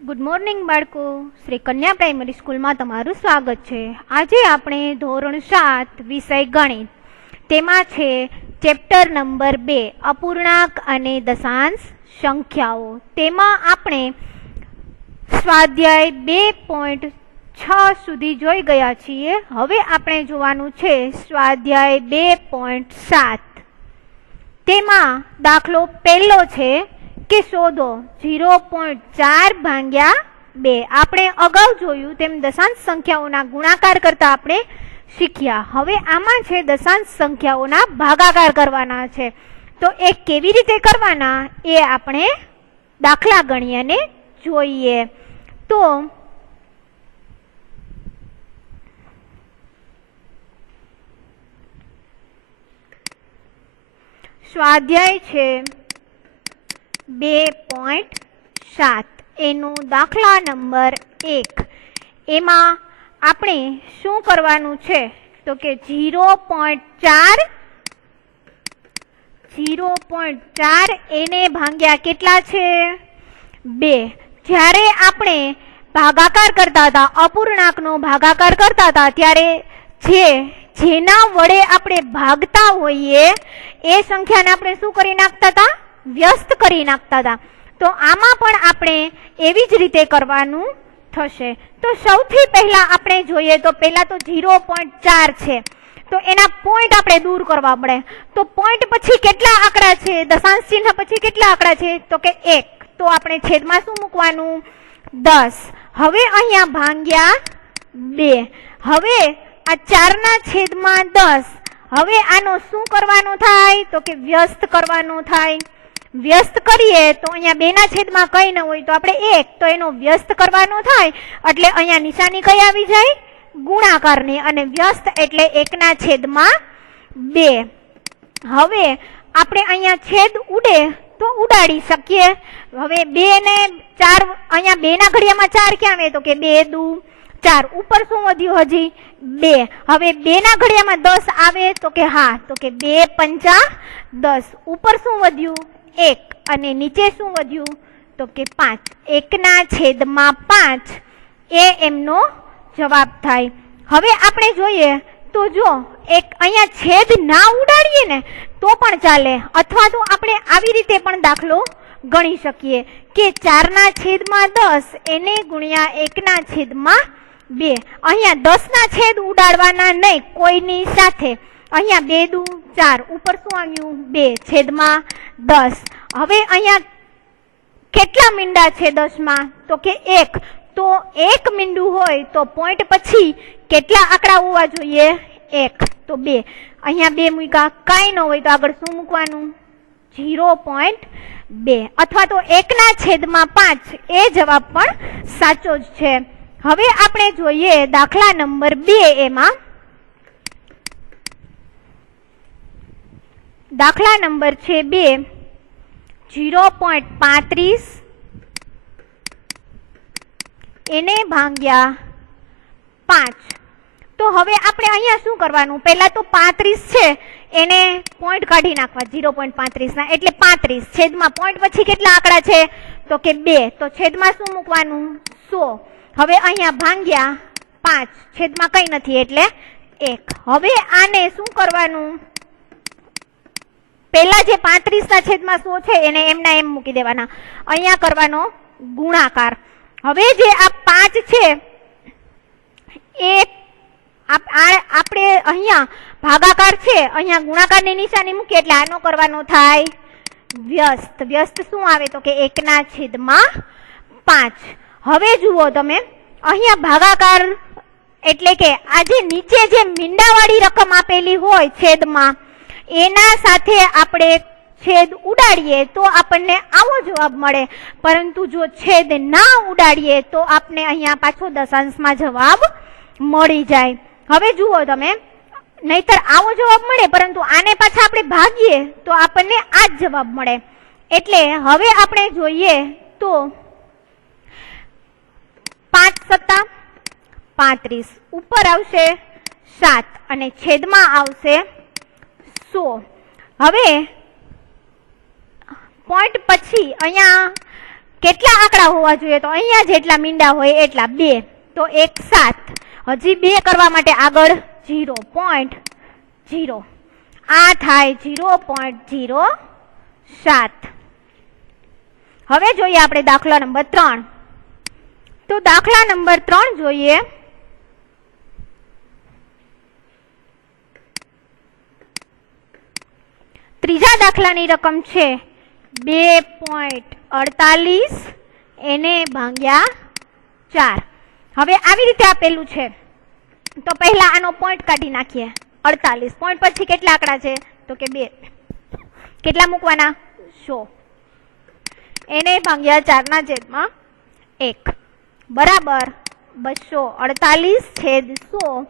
Good morning બાળકો, શ્રી કન્યા primary સ્કૂલમાં તમારું સ્વાગત છે। આજે આપણે ધોરણ 7 વિષય ગણિત તેમાં છે ચેપ્ટર નંબર 2 અપૂર્ણાંક અને દશાંશ સંખ્યાઓ। તેમાં આપણે સ્વાધ્યાય 2.6 સુધી જોઈ ગયા છીએ। હવે આપણે જોવાનું છે સ્વાધ્યાય 2.7। તેમાં દાખલો પહેલો છે કે શોધો 0.4 ભાગ્યા 2। આપણે અગાઉ જોયું તેમ દશાંશ સંખ્યાઓના ગુણાકાર કરતા આપણે શીખ્યા। હવે આમાં છે દશાંશ સંખ્યાઓના ભાગાકાર કરવાના છે, તો એ કેવી રીતે કરવાના એ આપણે દાખલા ગણીએ અને જોઈએ। તો સ્વાધ્યાય છે 2.7 એનું દાખલા નંબર 1। એમાં આપણે શું કરવાનું છે તો કે 0.4 એને ભાગ્યા કેટલા છે 2। જ્યારે આપણે ભાગાકાર કરતા હતા, અપૂર્ણાંકનો ભાગાકાર કરતા હતા, ત્યારે જેના વડે આપણે ભાગતા હોઈએ એ સંખ્યાને આપણે શું કરી નાખતા હતા, વ્યસ્ત કરી નાખતા હતા। તો આમાં પણ આપણે એવી જ રીતે કરવાનું થશે। તો સૌથી પહેલા આપણે જોઈએ તો પહેલા તો 0.4 છે, તો એના પોઈન્ટ આપણે દૂર કરવા પડે। તો પોઈન્ટ પછી કેટલા આંકડા છે, દશાંશ ચિહ્ન પછી કેટલા આંકડા છે તો કે 1। તો આપણે છેદમાં શું મૂકવાનું 10। હવે અહીંયા ભાગ્યા 2। હવે આ 4 ના છેદમાં 10। હવે આનો શું કરવાનું થાય તો કે વ્યસ્ત કરવાનું થાય। વ્યસ્ત કરીએ તો અહીંયા 2 ના છેદમાં કઈ ન હોય તો આપણે 1, તો એનો વ્યસ્ત કરવાનો થાય એટલે અહીંયા નિશાની કઈ આવી જાય, ગુણાકારની, અને વ્યસ્ત એટલે 1 ના છેદમાં 2। હવે આપણે અહીંયા છેદ ઉડે તો ઉડાડી શકીએ। હવે 2 ને 4 અહીંયા 2 ના ઘડિયામાં 4 ક્યાં આવે તો કે 2 દુ 4, ઉપર શું વધ્યું હજી 2। હવે 2 ના ઘડિયામાં 10 આવે તો કે હા, તો કે 2 પંચા 10, ઉપર શું વધ્યું 1 અને નીચે શું વધ્યું તો કે 5। 1 ના છેદમાં 5 એ એમનો જવાબ થાય। હવે આપણે જોઈએ તો જો એક અહીંયા છેદ ના ઉડાડીએ ને તો પણ ચાલે, અથવા તો આપણે આવી રીતે પણ દાખલો ગણી શકીએ કે 4 ના છેદમાં 10 એને ગુણ્યા 1 ના છેદમાં 2। અહીંયા 10 ના છેદ ઉડાડવાના નહીં કોઈની સાથે। અહીંયા 2 દુ 4, ઉપર શું આવ્યું 2 છેદમાં 10। હવે અહીંયા કેટલા મીંડા છે 10 માં તો કે 1। તો 1 મીંડું હોય તો પોઈન્ટ પછી કેટલા આંકડા હોવા જોઈએ 1, તો 2। અહીંયા 2 મૂક્યા, કાંઈ ન હોય તો આગળ શું મૂકવાનું 0.2, અથવા તો 1 ના છેદમાં 5 એ જવાબ પણ સાચો જ છે। હવે આપણે જોઈએ દાખલા નંબર 2। એમાં દાખલા નંબર છે 2, 0.35 એને ભાગ્યા 5। તો હવે આપણે અહીંયા શું કરવાનું, પહેલા તો 35 છે એને પોઈન્ટ કાઢી નાખવા 0.35 ના, એટલે 35 છેદમાં પોઈન્ટ પછી કેટલા આંકડા છે તો કે 2, તો છેદમાં શું મૂકવાનું 100। હવે અહીંયા ભાગ્યા 5, છેદમાં કઈ નથી એટલે 1। હવે આને શું કરવાનું, પહેલા જે 35 ના છેદમાં 100 છે એને એમના એમ મૂકી દેવાના, અહીંયા કરવાનો ગુણાકાર। હવે જે આ 5 છે એ આપણે અહીંયા ભાગાકાર છે, અહીંયા ગુણાકારની નિશાની મૂકીએ એટલે આનો કરવાનો થાય વ્યસ્ત। વ્યસ્ત શું આવે તો કે 1 ના છેદમાં 5। હવે જુઓ તમે, અહીંયા ભાગાકાર એટલે કે આ જે નીચે જે મીંડાવાળી રકમ આપેલી હોય છેદમાં, એના સાથે આપણે છેદ ઉડાડીએ તો આપણને આવો જવાબ મળે, પરંતુ જો છેદ ના ઉડાડીએ તો આપણે અહીંયા પાછો દશાંશમાં જવાબ મળી જાય। હવે જુઓ તમે, નહીતર આવો જવાબ મળે, પરંતુ આને પાછા આપણે ભાગીએ તો આપણને આ જ જવાબ મળે। એટલે હવે આપણે જોઈએ તો 5 સત્તા 35, ઉપર આવશે 7 અને છેદમાં આવશે 100। હવે પોઈન્ટ પછી અહીંયા કેટલા આંકડા હોવા જોઈએ? તો અહીંયા જેટલા મીંડા હોય એટલા 2, તો 1 7, હજી 2 કરવા માટે આગળ 0.0, આ થાય 0.07. હવે જોઈએ આપણે દાખલા નંબર 3. તો દાખલા નંબર 3 જોઈએ. ત્રીજા દાખલાની રકમ છે 2.48 એને ભાગ્યા 4. હવે આવી રીતે આપેલું છે તો પહેલા આનો પોઈન્ટ કાઢી નાખીએ. 48 પોઈન્ટ પછી કેટલા આંકડા છે? તો કે 2. કેટલા મૂકવાના? 100. એને ભાગ્યા 4 ના છેદમાં 1 બરાબર 248/100.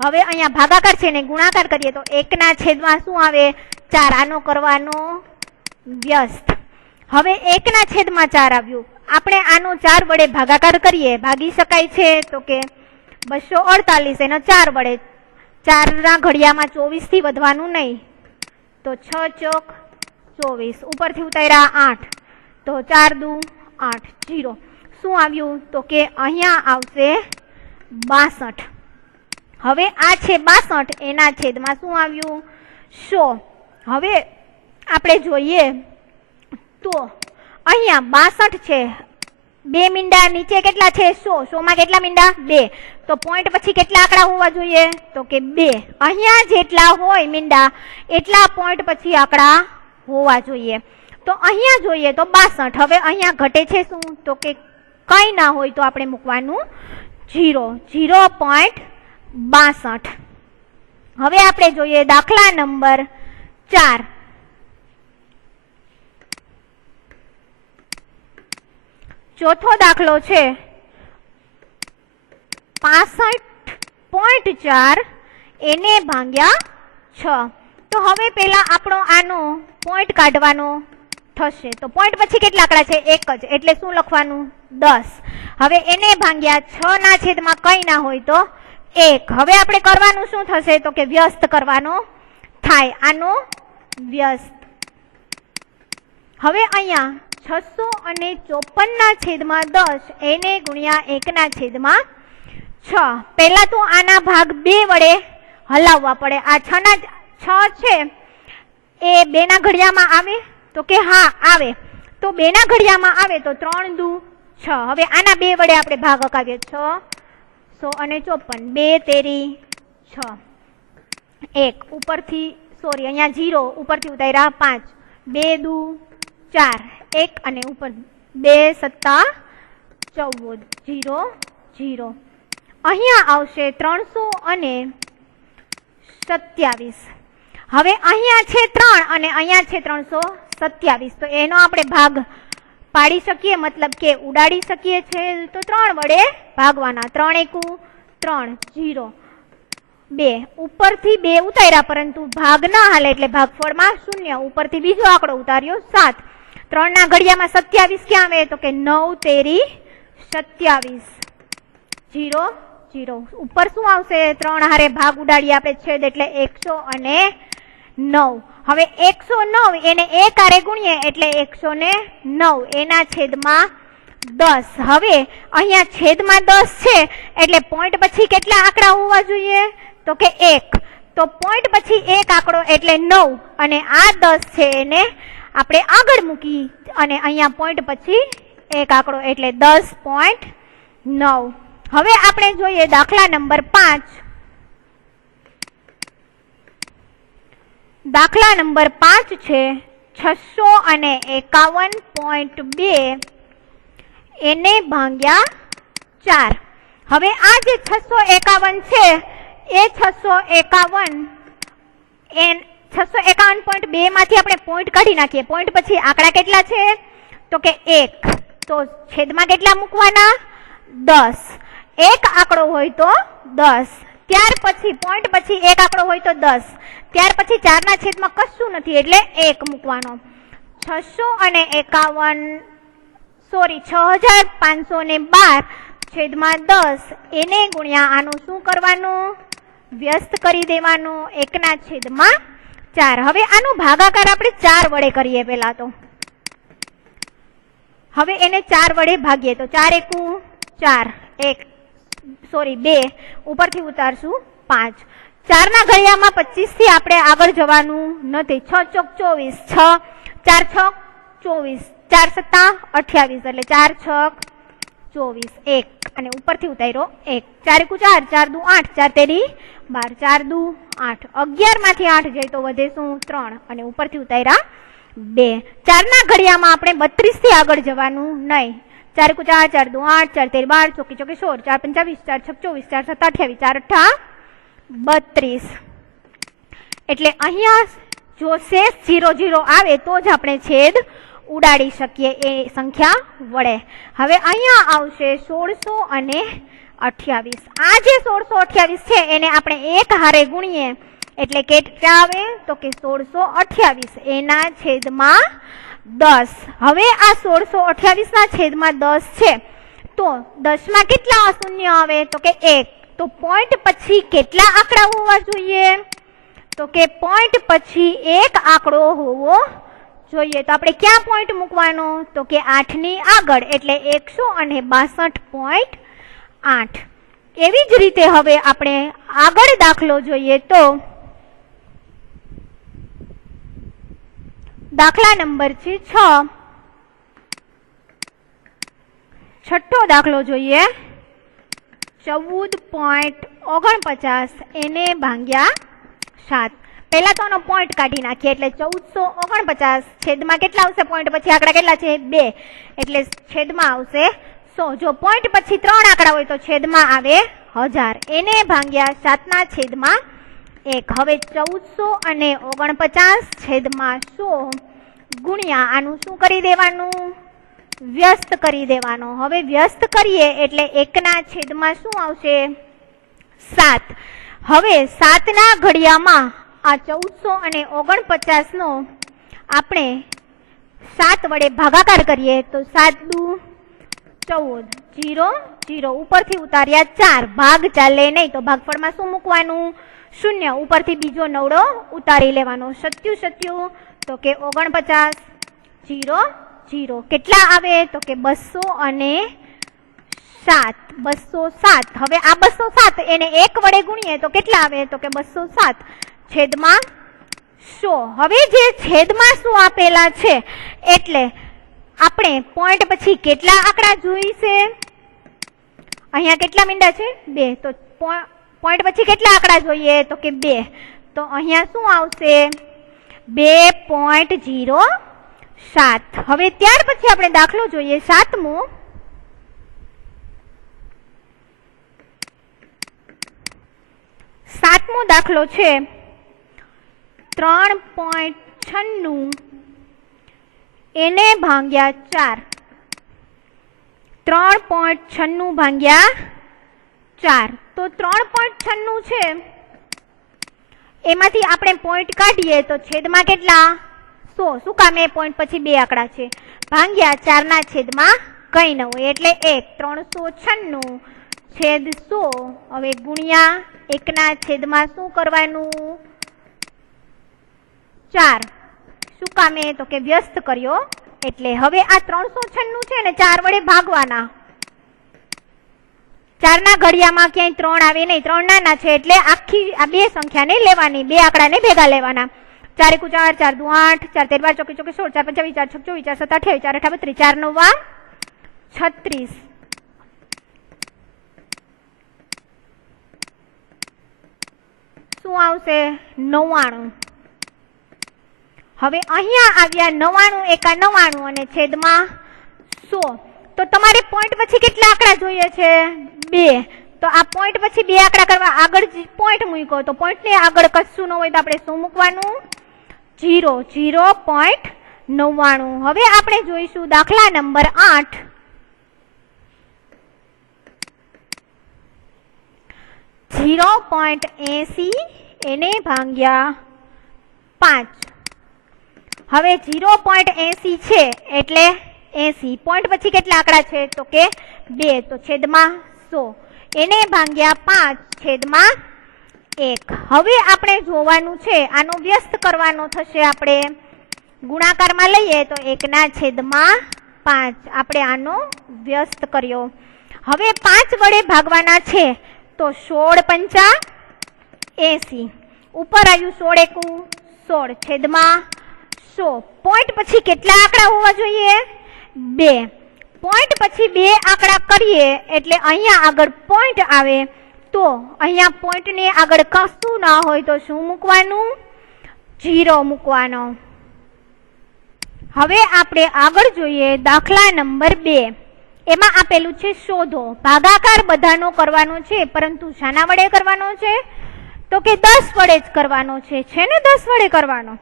હવે અહીંયા ભાગાકાર છે ને ગુણાકાર કરીએ તો 1 ના છેદમાં શું આવે? 4. આનો કરવાનો વ્યસ્ત. હવે 1 ના છેદમાં 4 આવ્યું. આપણે આનો 4 વડે ભાગાકાર કરીએ, ભાગી શકાય છે? તો કે 248 એનો 4 વડે. 4 ના ઘડિયામાં 24 થી વધવાનું નહીં, તો 6 ચોક 24, ઉપરથી ઉતાર્યા 8, તો 4 દુ 8, 0. શું આવ્યું? તો કે અહીંયા આવશે 62. હવે આ છે 62, એના છેદમાં શું આવ્યું? 100. હવે આપણે જોઈએ તો અહીંયા 62 છે, 2 મીંડા નીચે કેટલા છે? 100. 100 માં કેટલા મીંડા? 2. તો પોઈન્ટ પછી કેટલા આંકડા હોવા જોઈએ? તો કે 2. અહીંયા જેટલા હોય મીંડા એટલા પોઈન્ટ પછી આંકડા હોવા જોઈએ. તો અહીંયા જોઈએ તો 62. હવે અહીંયા ઘટે છે શું? તો કે કંઈ ના હોય તો આપણે મૂકવાનું 0, 0.62. હવે આપણે જોઈએ દાખલા નંબર 4. ચોથો દાખલો છે 65.4 એને ભાગ્યા 6. તો હવે પેલા આપણો આનો પોઈન્ટ કાઢવાનો થશે. તો પોઈન્ટ પછી કેટલા આંકડા છે? 1 જ, એટલે શું લખવાનું? 10. હવે એને ભાગ્યા 6 ના છેદમાં કંઈ ના હોય તો 1. હવે આપણે કરવાનું શું થશે? તો કે વ્યસ્ત કરવાનો થાય, આનો વ્યસ્ત. હવે અહીંયા 654 ના છેદમાં 10 એને ગુણ્યા 1 ના છેદમાં 6. પહેલા તો આના ભાગ 2 વડે હલાવવા પડે. આ 6 છે એ 2 ના ઘડિયામાં આવે? તો કે હા આવે. તો 2 ના ઘડિયામાં આવે તો 3 દુ 6. હવે આના 2 વડે આપણે ભાગ હકાવીએ. 654, 2 તેરી 6, 1 ઉપરથી સોરી અહીંયા 0 ઉપરથી ઉતાર્યા 5, 2 દુ 4, 1 અને ઉપર 2 સત્તા 14, 0 0. અહીંયા આવશે 327. હવે અહીંયા છે 3 અને અહીંયા છે 327. તો એનો આપણે ભાગ પાડી શકીએ, મતલબ કે ઉડાડી શકીએ છે. તો 3 વડે ભાગવાના. 3 એકુ 3, 0 2. ઉપરથી 2 ઉતાર્યા પરંતુ ભાગ ના હાલે એટલે ભાગફળમાં 0. ઉપરથી બીજો આંકડો ઉતાર્યો 7. 3 ના ઘડિયામાં 27 ક્યાં આવે? તો કે 9 તેરી 27, 0 0. ઉપર શું આવશે? 3 હારે ભાગ ઉડાડી આપે છેદ એટલે 109. હવે 109 એને 1 હારે ગુણીએ એટલે 109 એના છેદમાં 10. હવે અહીંયા છેદમાં 10 છે એટલે પોઈન્ટ પછી કેટલા આંકડા હોવા જોઈએ? તો કે 1. તો પોઈન્ટ પછી 1 આંકડો એટલે 9 અને આ 10 છે એને આપણે આગળ મૂકી અને અહીંયા પોઈન્ટ પછી 1 આંકડો એટલે 10.9. હવે આપણે જોઈએ દાખલા નંબર 5. દાખલા નંબર 5 છે 651.2 એને ભાગ્યા 4. હવે આ જે 651 છે એ 651.2 માંથી આપણે પોઈન્ટ કાઢી નાખીએ. પોઈન્ટ પછી આંકડા કેટલા છે? તો કે 1. તો છેદમાં કેટલા મૂકવાના? 10. 1 આંકડો હોય તો 10. ત્યાર પછી પોઈન્ટ પછી 1 આંકડો હોય તો 10. ત્યાર પછી 4 ના છેદમાં કશું નથી એટલે 1 મૂકવાનો. 6512 છેદમાં 10 એને ગુણ્યા આનું શું કરવાનું? વ્યસ્ત કરી દેવાનું 1 ના છેદમાં 4. હવે આનો ભાગાકાર આપણે 4 વડે કરીએ. પેલા તો હવે એને 4 વડે ભાગીએ તો 4 એકુ 4, 2 ઉપરથી ઉતારશું 5. 4 ના ઘડિયામાં 25 થી આપણે આગળ જવાનું નથી. 6 ચોક 24, 4 છક 24, 4 સત્તા 28 એટલે 4 છક 24, 1 અને ઉપરથી ઉતાર્યો 1. 4 એકુ 4, 4 દુ 8, 4 તેરી 12, 4 દુ 8. 11 માંથી 8 જાય તો વધે શું? 3 અને ઉપરથી ઉતાર્યા 2. 4 ના ઘડિયામાં આપણે 32 થી આગળ જવાનું નહીં. 4 એકુ 4, 4 દુ 8, 4 તેરી 12, ચોકી ચોકી 16, 4 25, 4 છક 24, 4 સત્તા 28, 4 અઠ્ઠા 32. એટલે અહીંયા જો શેષ 0 0 આવે તો જ આપણે છેદ ઉડાડી શકીએ એ સંખ્યા વડે. હવે અહીંયા આવશે 1628. આ જે 1628 છે એને આપણે એક હારે ગુણીએ એટલે કેટલા આવે તો કે 1628 એના છેદમાં 10. હવે આ 1628 ના છેદમાં 10 છે તો 10 માં કેટલા શૂન્ય આવે તો કે 1. તો પોઈન્ટ પછી કેટલા આંકડા હોવા જોઈએ તો કે પોઈન્ટ પછી એક આંકડો હોવો જોઈએ. તો આપણે ક્યાં પોઈન્ટ મૂકવાનો તો કે 8 ની આગળ એટલે 162.8. એવી જ રીતે હવે આપણે આગળ દાખલો જોઈએ તો દાખલા નંબર છે 6. છઠ્ઠો દાખલો જોઈએ. 14.49 એને ભાગ્યા 7. પહેલા તો આનો પોઈન્ટ કાઢી નાખીએ એટલે 1449 છેદમાં કેટલા આવશે? પોઈન્ટ પછી આંકડા કેટલા છે? 2 એટલે છેદમાં આવશે 100. જો પોઈન્ટ પછી 3 આંકડા હોય તો છેદમાં આવે 1000. એને ભાગ્યા 7 ના છેદમાં 1. હવે 1449 છેદમાં 100 ગુણ્યા આનું શું કરી દેવાનું? વ્યસ્ત કરી દેવાનો. હવે વ્યસ્ત કરીએ એટલે 1 ના છેદમાં શું આવશે? 7. હવે 7 ના ઘડિયામાં આ 1449 નો આપણે 7 વડે ભાગાકાર કરીએ તો 7 દુ 14, 0 0 ઉપરથી ઉતાર્યા 4. ભાગ ચાલે નહીં તો ભાગફળમાં શું મૂકવાનું? 0. ઉપરથી બીજો નવડો ઉતારી લેવાનો. 77 તો કે 49, 0 0 કેટલા આવે તો કે 207. 207. હવે આ 207 એને 1 વડે ગુણીએ તો કેટલા આવે તો કે 207 છેદમાં 100. હવે જે છેદમાં 100 આપેલા છે એટલે આપણે પોઈન્ટ પછી કેટલા આંકડા જોઈશે? અહીંયા કેટલા મીંડા છે? 2. તો પોઈન્ટ પછી કેટલા આંકડા જોઈએ તો કે 2. તો અહીંયા શું આવશે? 2.07. હવે ત્યાર પછી આપણે દાખલો જોઈએ 7મો. 7મો દાખલો છે 3.96 એને ભાગ્યા 4. 3.96 ભાગ્યા 4. તો 3.96 છે એમાંથી આપણે પોઈન્ટ કાઢીએ તો છેદમાં કેટલા? 100. શું કામે? પોઈન્ટ પછી 2 આંકડા છે. ભાગ્યા 4 ના છેદમાં કઈ ન હોય એટલે 1. 396 છેદ 100. હવે ગુણ્યા 1 ના છેદમાં શું કરવાનું? 4. શું કામે તો કે વ્યસ્ત કર્યો એટલે. હવે આ 396 છે ને 4 વડે ભાગવાના. 4 ના ઘડિયામાં ક્યાંય 3 આવે નહીં. 3 નાના છે એટલે આખી આ 2 સંખ્યાને લેવાની. 2 આંકડાને ભેગા લેવાના. 4 એકુ 4, 4 દુ 8, 4 તેરી 12, ચોકી ચોકી 16, 4 25, 4 છક 24, 4 સત્તા 28, 4 અઠ્ઠા 32, 4 નવા 36. શું આવશે? 99. હવે અહીંયા આવ્યા 99 એકા 99 અને છેદમાં 100. તો તમારે પોઈન્ટ પછી કેટલા આંકડા જોઈએ છે? 2. તો આ પોઈન્ટ પછી 2 આંકડા કરવા આગળ પોઈન્ટ મૂક્યો તો પોઈન્ટને આગળ કશું ન હોય તો આપણે શું મૂકવાનું? 0. 0.99. હવે આપણે જોઈશું દાખલા નંબર 8. 0.80 એને ભાગ્યા 5. હવે 0.80 છે એટલે 80. પોઈન્ટ પછી કેટલા આંકડા છે તો કે 2. તો છેદમાં 100 એને ભાગ્યા 5 છેદમાં 1. હવે આપણે જોવાનું છે આનો વ્યસ્ત કરવાનો થશે. આપણે ગુણાકારમાં લઈએ તો 1 ના છેદમાં 5 આપણે આનો વ્યસ્ત કર્યો. હવે 5 વડે ભાગવાના છે તો 16 પંચા 80. ઉપર આવ્યું 16 એકુ 16 છેદમાં 100. પોઈન્ટ પછી કેટલા આંકડા હોવા જોઈએ? 2. પોઈન્ટ પછી 2 આંકડા કરીએ એટલે અહીંયા આગળ પોઈન્ટ આવે. તો અહીંયા પોઈન્ટને આગળ કશું ના હોય તો શું મૂકવાનું? 0 મૂકવાનો. હવે આપણે આગળ જોઈએ દાખલા નંબર 2. એમાં આપેલું છે શોધો. ભાગાકાર બધાનો કરવાનો છે, પરંતુ શાના વડે કરવાનો છે? તો કે 10 વડે જ કરવાનો છે ને 10 વડે કરવાનો.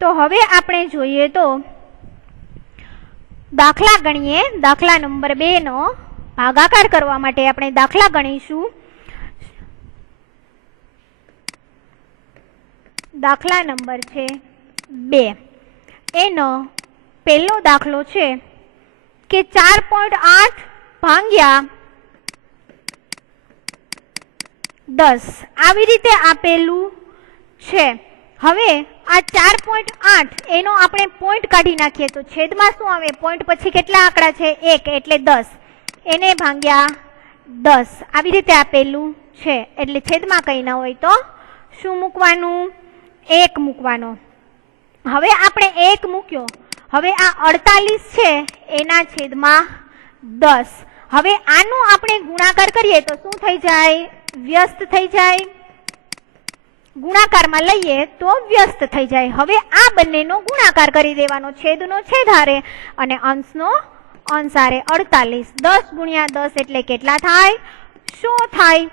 તો હવે આપણે જોઈએ તો દાખલા ગણીએ. દાખલા નંબર 2 નો ભાગાકાર કરવા માટે આપણે દાખલા ગણીશું. દાખલા નંબર છે 2. એનો પહેલો દાખલો છે કે 4.8 ભાગ્યા 10 આવી રીતે આપેલું છે. હવે આ 4.8 એનો આપણે પોઈન્ટ કાઢી નાખીએ તો છેદમાં શું આવે? પોઈન્ટ પછી કેટલા આંકડા છે? 1 એટલે 10. એને ભાગ્યા 10 આવી રીતે આપેલું છે. એટલે છેદમાં કંઈ ના હોય તો શું મૂકવાનું? 1 મૂકવાનો. હવે આપણે 1 મૂક્યો. હવે આ 48 છે એના છેદમાં 10. હવે આનો આપણે ગુણાકાર કરીએ તો શું થઈ જાય? વ્યસ્ત થઈ જાય. ગુણાકારમાં લઈએ તો વ્યસ્ત થઈ જાય. હવે આ બંનેનો ગુણાકાર કરી દેવાનો. છેદનો છેદ હારે અને અંશનો અંશ હારે. 48 10 ગુણ્યા 10 એટલે કેટલા થાય? 100 થાય.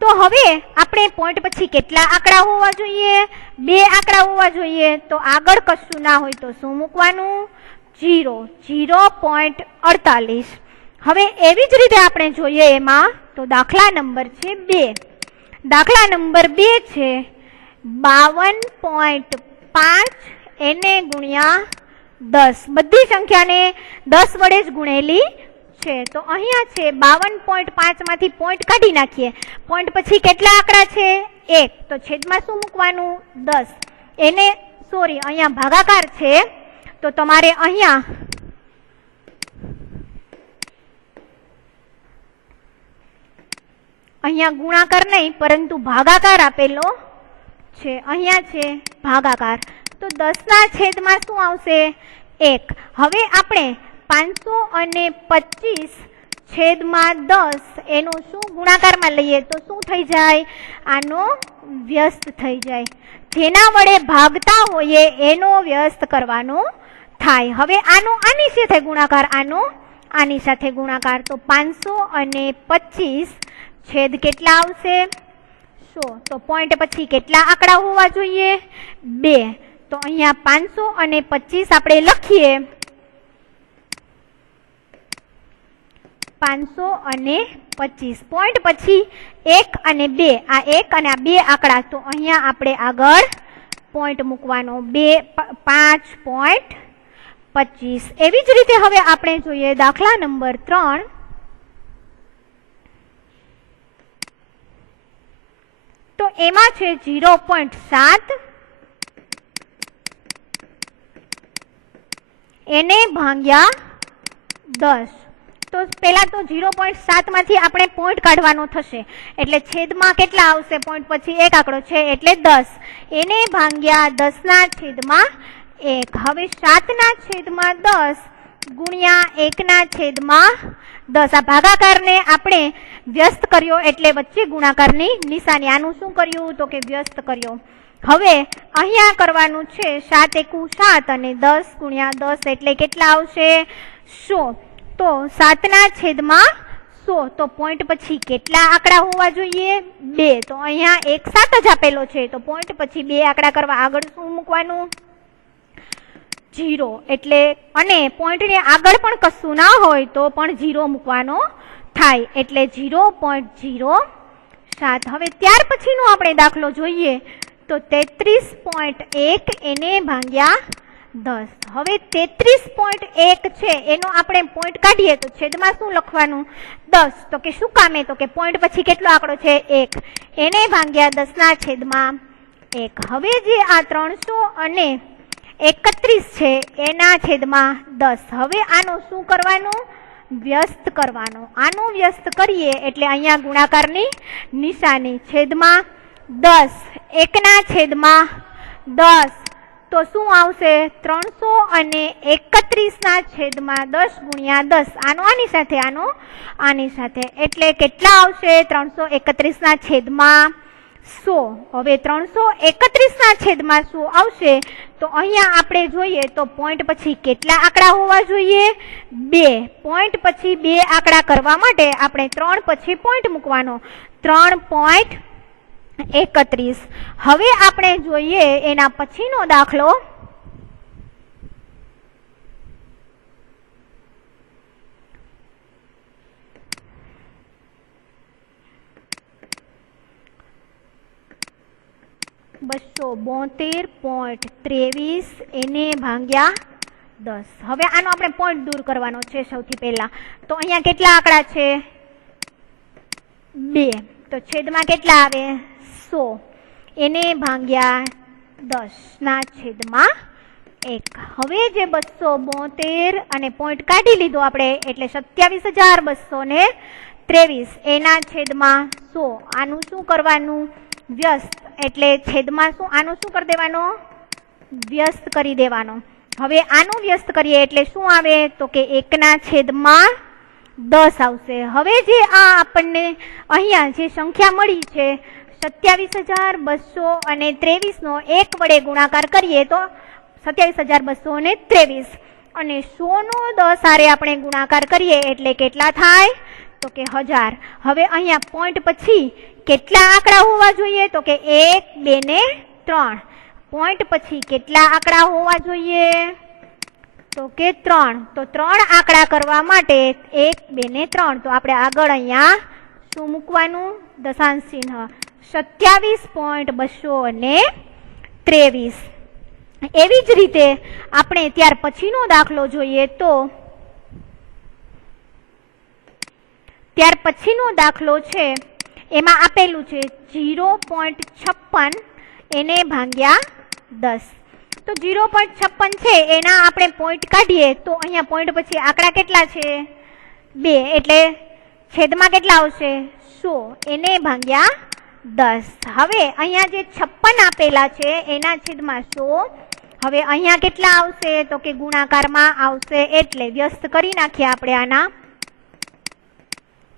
તો હવે આપણે પોઈન્ટ પછી કેટલા આંકડા હોવા જોઈએ? 2 આંકડા હોવા જોઈએ. તો આગળ કશું ના હોય તો શું મૂકવાનું? 0. 0.48. હવે એવી જ રીતે આપણે જોઈએ એમાં તો દાખલા નંબર છે 2. દાખલા નંબર 2 છે 52.5 એને ગુણ્યા 10. બધી સંખ્યાને 10 વડે જ ગુણેલી છે. તો અહીંયા છે 52.5 માંથી પોઈન્ટ કાઢી નાખીએ. પોઈન્ટ પછી કેટલા આંકડા છે? 1. તો છેદમાં શું મૂકવાનું? 10. એને સોરી અહીંયા ભાગાકાર છે તો તમારે અહીંયા ગુણાકાર નહીં પરંતુ ભાગાકાર આપેલો છે. અહીંયા છે ભાગાકાર. તો 10 ના છેદમાં શું આવશે? 1. હવે આપણે 525 છેદમાં 10 એનો શું ગુણાકારમાં લઈએ તો શું થઈ જાય? આનો વ્યસ્ત થઈ જાય. જેના વડે ભાગતા હોઈએ એનો વ્યસ્ત કરવાનો થાય. હવે આનો આની સાથે ગુણાકાર, આનો આની સાથે ગુણાકાર. તો 525 છેદ કેટલા આવશે? 100. તો પોઈન્ટ પછી કેટલા આંકડા હોવા જોઈએ? 2. તો અહીંયા 525 આપણે લખીએ. 525 પોઈન્ટ પછી 1 અને 2 આ 1 અને આ 2 આંકડા. તો અહીંયા આપણે આગળ પોઈન્ટ મૂકવાનો 5.25. એવી જ રીતે હવે આપણે જોઈએ દાખલા નંબર 3. તો એમાં છે 0.7 એને ભાગ્યા 10. તો પહેલા તો 0.7 માંથી આપણે પોઈન્ટ કાઢવાનો થશે. એટલે છેદમાં કેટલા આવશે? પોઈન્ટ પછી 1 આંકડો છે એટલે 10. એને ભાગ્યા 10 ના છેદમાં 1. હવે 7 ના છેદમાં 10 ગુણ્યા 1 ના છેદમાં 10. આ ભાગાકારને આપણે વ્યસ્ત કર્યો એટલે વચ્ચે ગુણાકારની નિશાની. આનું શું કર્યું? તો કે વ્યસ્ત કર્યો. હવે અહીંયા કરવાનું છે 7 એકુ 7 અને 10 ગુણ્યા 10 એટલે કેટલા આવશે? 100. તો 7 ના છેદમાં 100. તો પોઈન્ટ પછી કેટલા આંકડા હોવા જોઈએ? 2. તો અહીંયા 1 7 જ આપેલો છે. તો પોઈન્ટ પછી 2 આંકડા કરવા આગળ શું મૂકવાનું? 0. એટલે અને પોઈન્ટને આગળ પણ કશું ના હોય તો પણ 0 મૂકવાનો થાય. એટલે 0.07. હવે ત્યાર પછીનો આપણે દાખલો જોઈએ તો 33.1 એને ભાગ્યા 10. હવે 33.1 છે એનો આપણે પોઈન્ટ કાઢીએ તો છેદમાં શું લખવાનું? 10. તો કે શું કામે? તો કે પોઈન્ટ પછી કેટલો આંકડો છે? 1. એને ભાગ્યા 10 ના છેદમાં 1. હવે જે આ 300 અને 31 છે એના છેદમાં 10. હવે આનો શું કરવાનું? વ્યસ્ત કરવાનો. આનું વ્યસ્ત કરીએ એટલે અહીંયા ગુણાકારની નિશાની છેદમાં 10 1 ના છેદમાં 10 તો શું આવશે? 331 ના છેદમાં 10 ગુણ્યા 10. આનો આની સાથે, આનો આની સાથે, એટલે કેટલા આવશે? 331 ના છેદમાં 100. હવે 331 ના છેદમાં 100 આવશે તો અહીંયા આપણે જોઈએ તો પોઈન્ટ પછી કેટલા આંકડા હોવા જોઈએ? 2. પોઈન્ટ પછી 2 આંકડા કરવા માટે આપણે 3 પછી પોઈન્ટ મૂકવાનો. 3.31. હવે આપણે જોઈએ એના પછીનો દાખલો. $272.23 એને ભાગ્યા 10. હવે આનો આપણે પોઈન્ટ દૂર કરવાનો છે સૌથી પહેલા. તો અહીંયા કેટલા આંકડા છે? 2. તો છેદમાં કેટલા આવે? 100 એને ભાગ્યા 10 ના છેદમાં 1. હવે જે 272 અને પોઈન્ટ કાઢી લીધો આપણે એટલે 27,223 એના છેદમાં 100. આનું શું કરવાનું? વ્યસ્ત. એટલે છેદમાં શું? આનું શું કરી દેવાનો? વ્યસ્ત કરી દેવાનો. હવે આનું વ્યસ્ત કરીએ એટલે શું આવે? તો કે 1 ના છેદમાં 10 આવશે. હવે જે આ આપણને અહીંયા જે સંખ્યા મળી છે 27,223 નો 1 વડે ગુણાકાર કરીએ તો 27,223 અને 100 નો 10 હારે આપણે ગુણાકાર કરીએ એટલે કેટલા થાય? તો કે 1000. હવે અહીંયા પોઈન્ટ પછી કેટલા આંકડા હોવા જોઈએ? તો કે 1 2 ને 3. પોઈન્ટ પછી કેટલા આંકડા હોવા જોઈએ? તો કે 3. તો 3 આંકડા કરવા માટે 1 2 ને 3. તો આપણે આગળ અહીંયા શું મૂકવાનું? દશાંશ ચિહ્ન. 27.223. એવી જ રીતે આપણે ત્યાર પછીનો દાખલો જોઈએ તો ત્યાર પછીનો દાખલો છે એમાં આપેલું છે 0.56 એને ભાગ્યા 10. તો 0.56 છે એના આપણે પોઈન્ટ કાઢીએ તો અહીંયા પોઈન્ટ પછી આંકડા કેટલા છે? 2. એટલે છેદમાં કેટલા આવશે? 100 એને ભાગ્યા 10. હવે અહીંયા જે 56 આપેલા છે એના છેદમાં 100. હવે અહીંયા કેટલા આવશે? તો કે ગુણાકારમાં આવશે એટલે વ્યસ્ત કરી નાખીએ આપણે આના.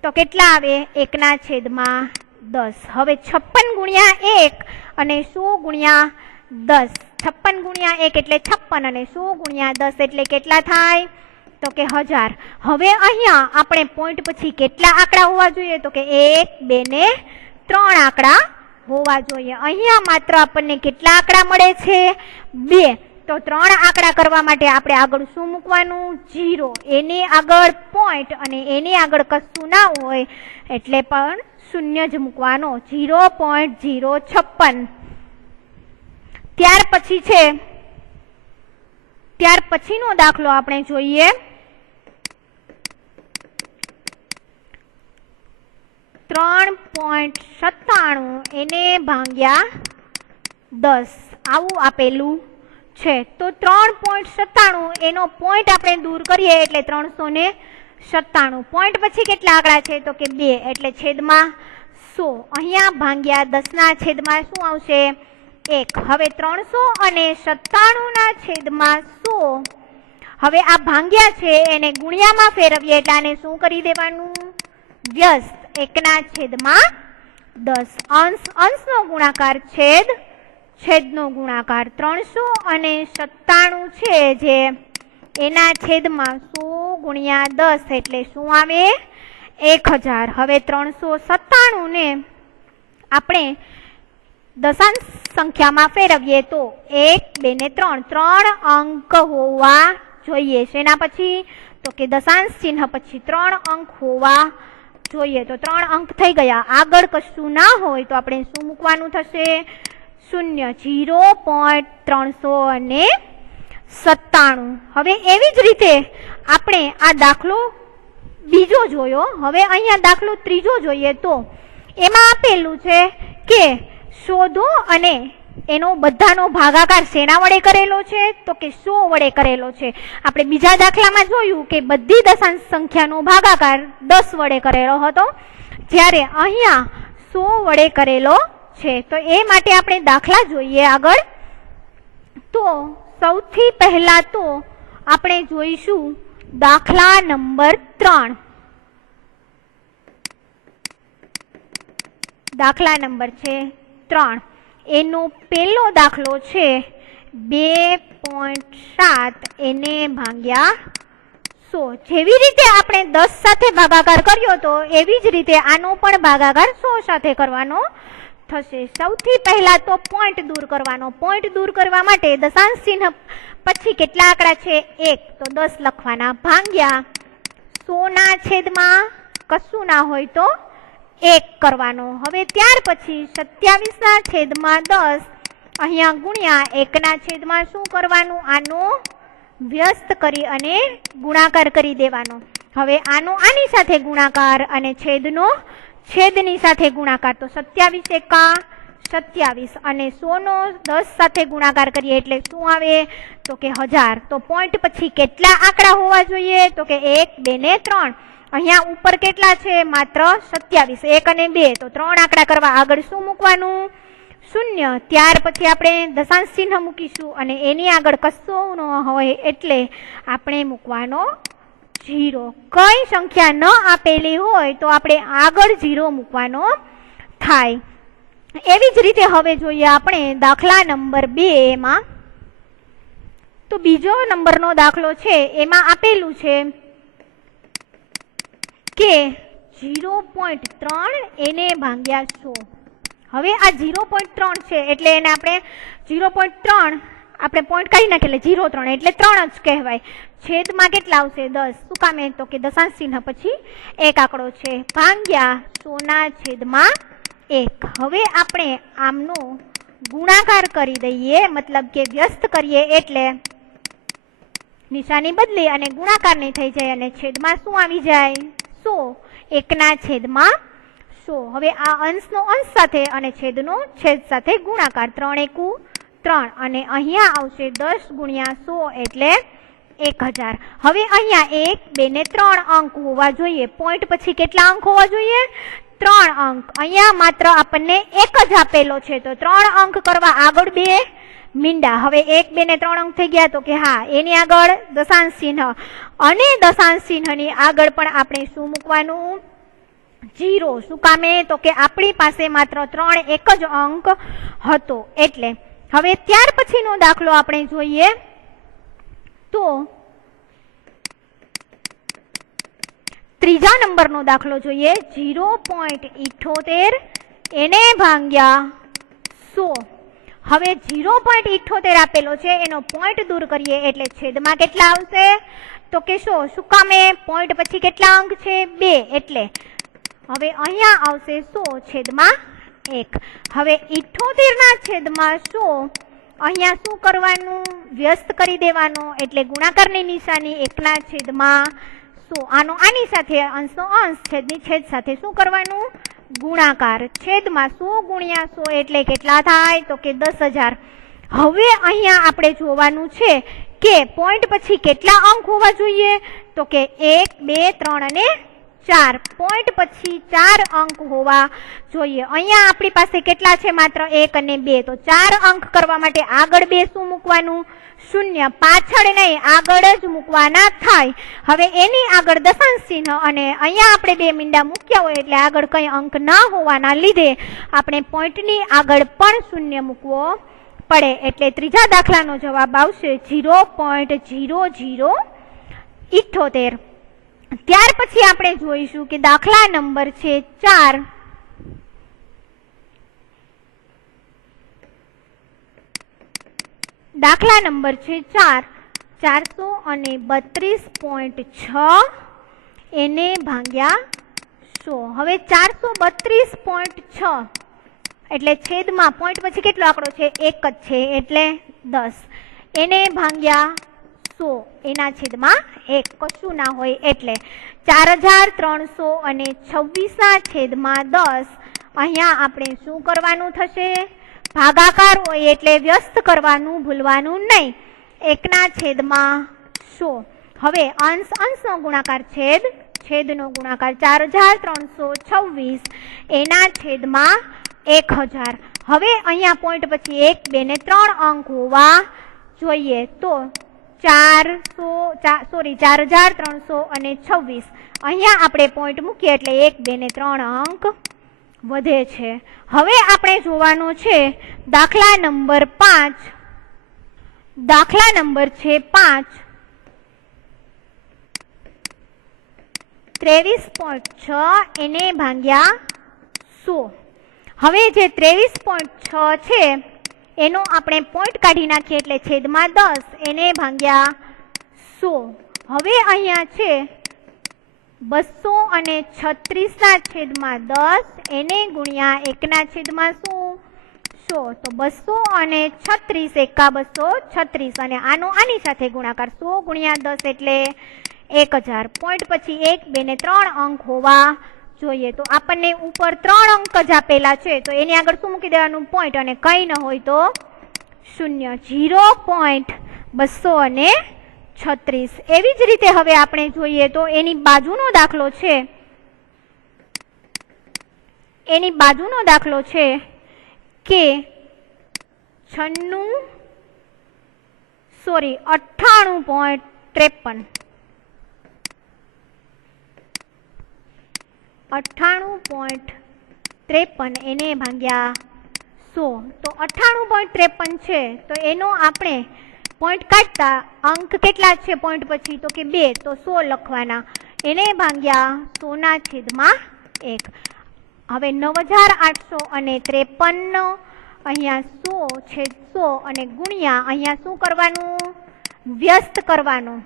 તો કેટલા આવે? 1 ના છેદમાં 10. હવે 56 ગુણ્યા 1 અને 100 ગુણ્યા 10. 56 ગુણ્યા 1 એટલે 56 અને 100 ગુણ્યા 10 એટલે કેટલા થાય? તો કે 1000. હવે અહીંયા આપણે પોઈન્ટ પછી કેટલા આંકડા હોવા જોઈએ? તો કે 1 2 ને 3 આંકડા હોવા જોઈએ. અહીંયા માત્ર આપણને કેટલા આંકડા મળે છે? 2. તો 3 આંકડા કરવા માટે આપણે આગળ શું મૂકવાનું? 0. એની આગળ પોઈન્ટ અને એની આગળ કશું ના હોય એટલે પણ શૂન્ય જ મૂકવાનો. 0.056. ત્યાર પછી છે ત્યાર પછીનો દાખલો આપણે જોઈએ. $3.97 એને ભાગ્યા 10 આવું આપેલું છે. તો 3.97 એનો પોઈન્ટ આપણે દૂર કરીએ એટલે 397. પોઈન્ટ પછી કેટલા આંકડા છે? તો કે 2 એટલે છેદમાં 100. અહીંયા ભાગ્યા 10 ના છેદમાં શું આવશે? 1. હવે 397 ના છેદમાં 100. હવે આ ભાગ્યા છે એને ગુણ્યામાં ફેરવીએ એટલે આને શું કરી દેવાનું? વ્યસ્ત. 1 ના છેદમાં 10. અંશનો ગુણાકાર છેદનો ગુણાકાર. 397 છે જે એના છેદમાં 100 ગુણ્યા 10 એટલે શું આવે? 1000. હવે 397 ને આપણે દશાંશ સંખ્યામાં ફેરવીએ તો 1 2 ને 3 અંક હોવા જોઈએ. શેના પછી? તો કે દશાંશ ચિહ્ન પછી 3 અંક હોવા જોઈએ. તો 3 અંક થઈ ગયા. આગળ કશું ના હોય તો આપણે શું મૂકવાનું થશે? 0. 0.397. હવે એવી જ રીતે આપણે આ દાખલો બીજો જોયો. હવે અહીંયા દાખલો ત્રીજો જોઈએ તો એમાં આપેલું છે કે શોધો અને એનો બધાનો ભાગાકાર શેના વડે કરેલો છે? તો કે 100 વડે કરેલો છે. આપણે બીજા દાખલામાં જોયું કે બધી દશાંશ સંખ્યાનો ભાગાકાર 10 વડે કરેલો હતો, જ્યારે અહીંયા 100 વડે કરેલો છે. તો એ માટે આપણે દાખલા જોઈએ આગળ. તો સૌથી પહેલા તો આપણે જોઈશું દાખલા નંબર 3. દાખલા નંબર છે 3. એનો પહેલો દાખલો છે 2.7 એને ભાગ્યા 100. જેવી રીતે આપણે 10 સાથે ભાગાકાર કર્યો તો એવી જ રીતે આનો પણ ભાગાકાર 100 સાથે કરવાનો થશે. સૌથી પહેલા તો પોઈન્ટ દૂર કરવાનો. પોઈન્ટ દૂર કરવા માટે દશાંશ ચિહ્ન પછી કેટલા આંકડા છે? 1. તો 10 લખવાના ભાગ્યા 100 ના છેદમાં કશું ના હોય તો 1 કરવાનો. હવે ત્યાર પછી 27 ના છેદમાં 10 અહીંયા ગુણ્યા 1 ના છેદમાં શું કરવાનું? આનો વ્યસ્ત કરી અને ગુણાકાર કરી દેવાનો. હવે આનો આની સાથે ગુણાકાર અને છેદનો છેદની સાથે ગુણાકાર. તો 27 એકા 27 અને 100 નો 10 સાથે ગુણાકાર કરીએ એટલે શું આવે? તો કે 1000. તો પોઈન્ટ પછી કેટલા આંકડા હોવા જોઈએ? તો કે 1, 2 ને 3. અહીંયા ઉપર કેટલા છે? માત્ર 27. 1 અને 2 તો 3 આંકડા કરવા આગળ શું મૂકવાનું? 0. ત્યાર પછી આપણે દશાંશ ચિહ્ન મૂકીશું અને એની આગળ કશું ન હોય એટલે આપણે મૂકવાનો 0. કઈ સંખ્યા ન આપેલી હોય તો આપણે આગળ 0 મૂકવાનો થાય. એવી જ રીતે હવે જોઈએ આપણે દાખલા નંબર 2 માં. તો બીજો નંબરનો દાખલો છે એમાં આપેલું છે કે 0.3 એને ભાગ્યા 100. હવે આ 0.3 છે એટલે એને આપણે 0.3 આપણે પોઈન્ટ કાઢી નાખીએ એટલે 0.3 એટલે 3 જ કહેવાય. છેદમાં કેટલા આવશે? 10. શું કામે? તો કે દશાંશ ચિહ્ન પછી એક આંકડો છે ભાગ્યા 100 ના છેદમાં 1. હવે આપણે આમનો ગુણાકાર કરી દઈએ, મતલબ કે વ્યસ્ત કરીએ એટલે નિશાની બદલી અને ગુણાકારની થઈ જાય અને છેદમાં શું આવી જાય? 100. 1 ના છેદમાં 100. હવે આ અંશનો અંશ સાથે અને છેદનો છેદ સાથે ગુણાકાર. 3 એકુ 3 અને અહીંયા આવશે 10 ગુણ્યા 100 એટલે 1000. હવે અહીંયા 1, 2 ને 3 અંક હોવા જોઈએ. પોઈન્ટ પછી કેટલા અંક હોવા જોઈએ? 3 અંક. અહીંયા માત્ર આપણને 1 જ આપેલો છે તો 3 અંક કરવા આગળ 2 મીંડા. હવે 1, 2 ને 3 અંક થઈ ગયા તો કે હા એની આગળ દશાંશ ચિહ્ન અને દશાંશ ચિહ્નની આગળ પણ આપણે શું મૂકવાનું? 0. શું કામે? તો કે આપણી પાસે માત્ર 3 એક જ અંક હતો એટલે. હવે ત્યાર પછીનો દાખલો આપણે જોઈએ તો ત્રીજા નંબરનો દાખલો જોઈએ. 0.78 એને ભાગ્યા 100. હવે 0.78 આપેલો છે એનો પોઈન્ટ દૂર કરીએ એટલે છેદમાં કેટલા આવશે? તો કે 100. શું કામે? પોઈન્ટ પછી કેટલા અંક છે? 2 એટલે. હવે અહીંયા આવશે 100 છેદમાં 1. હવે 78 ના છેદમાં 100 અહીંયા શું કરવાનું? વ્યસ્ત કરી દેવાનો એટલે ગુણાકારની નિશાની 1 ના છેદમાં 100. આનો આની સાથે અંશનો અંશ છેદની છેદ સાથે શું કરવાનું? ગુણાકાર. છેદમાં 100 ગુણ્યા 100 એટલે કેટલા થાય? તો કે 10,000. હવે અહીંયા આપણે જોવાનું છે કે પોઈન્ટ પછી કેટલા અંક હોવા જોઈએ? તો કે 1, 2, 3 અને 4. પોઈન્ટ પછી 4 અંક હોવા જોઈએ. અહીંયા આપણી પાસે કેટલા છે? માત્ર 1 અને 2. તો 4 અંક કરવા માટે આગળ 2 શું મૂકવાનું? 0. પાછળ નહીં આગળ જ મૂકવાના થાય. હવે એની આગળ દશાંશ ચિહ્ન અને અહીંયા આપણે 2 મીંડા મૂક્યા હોય એટલે આગળ કઈ અંક ના હોવાના લીધે આપણે પોઈન્ટની આગળ પણ 0 મૂકવો પડે. એટલે ત્રીજા દાખલાનો જવાબ આવશે 0.0078. ત્યાર પછી આપણે જોઈશું કે દાખલા નંબર છે 4. દાખલા નંબર છે 4. 432.6 એને ભાગ્યા 100. હવે 432.6 એટલે છેદમાં પોઈન્ટ પછી કેટલો આંકડો છે? 1 જ છે એટલે 10. એને ભાગ્યા 100 એના છેદમાં 1 કશું ના હોય એટલે 4326 ના છેદમાં 10. અહીંયા આપણે શું કરવાનું થશે? ભાગાકાર હોય એટલે વ્યસ્ત કરવાનું ભૂલવાનું નહીં. 1/100. હવે અંશ અંશનો ગુણાકાર છેદનો ગુણાકાર 4326 એના છેદમાં 1000. હવે અહીંયા પોઈન્ટ પછી 1, 2 ને 3 અંક હોવા જોઈએ તો 4326 અહીંયા આપણે પોઈન્ટ મૂકીએ એટલે 1, 2 ને 3 અંક વધે છે. હવે આપણે જોવાનું છે દાખલા નંબર 5. દાખલા નંબર છે 5. 23.6 એને ભાગ્યા 100. હવે જે 23.6 છે એનો આપણે પોઈન્ટ કાઢી નાખીએ એટલે છેદમાં 10 એને ભાગ્યા 100. હવે અહીંયા છે 236 ના છેદમાં 10 એને ગુણ્યા 1 ના છેદમાં 100. તો 236 એકા 236 અને આનો આની સાથે ગુણાકાર 100 ગુણ્યા 10 એટલે 1000. પોઈન્ટ પછી 1, 2 ને 3 અંક હોવા જોઈએ તો આપણને ઉપર 3 અંક જ આપેલા છે તો એની આગળ શું મૂકી દેવાનું? પોઈન્ટ. અને કંઈ ન હોય તો 0. 0.236. એવી જ રીતે હવે આપણે જોઈએ તો એની બાજુનો દાખલો છે. એની બાજુનો દાખલો છે કે 98.53 એને ભાગ્યા 100. તો 98.53 છે તો એનો આપણે પોઈન્ટ કાઢતા અંક કેટલા છે પોઈન્ટ પછી? તો કે 2. તો 100 લખવાના. એને ભાગ્યા 100 ના છેદમાં 1. હવે 9853 અહીંયા 100 છેદ 100 અને ગુણ્યા અહીંયા શું કરવાનું? વ્યસ્ત કરવાનું.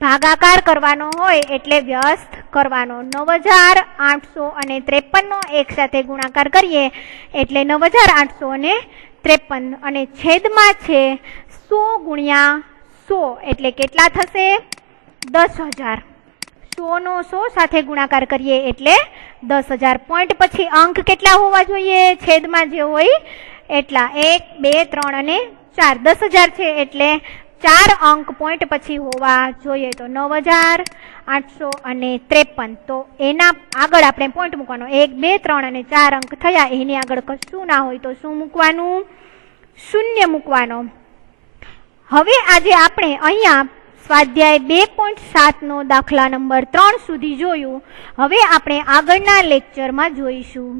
ભાગાકાર કરવાનો હોય એટલે વ્યસ્ત કરવાનો. 9853 નો એક સાથે ગુણાકાર કરીએ એટલે 9853 અને છેદમાં છે 100 ગુણ્યા 100 એટલે કેટલા થશે? 10,000. 100 નો 100 સાથે ગુણાકાર કરીએ એટલે 10,000. પોઈન્ટ પછી અંક કેટલા હોવા જોઈએ? છેદમાં જે હોય એટલા 1, 2, 3 અને 4. 10,000 છે એટલે 4 અંક પોઈન્ટ પછી હોવા જોઈએ તો 9853. તો એના આગળ આપણે પોઈન્ટ મૂકવાનો. 1, 2, 3 અને 4 અંક થયા. એની આગળ કશું ના હોય તો શું મૂકવાનું? 0 મૂકવાનો. હવે આજે આપણે અહીંયા સ્વાધ્યાય 2.7 નો દાખલા નંબર 3 સુધી જોયું. હવે આપણે આગળના લેક્ચરમાં જોઈશું.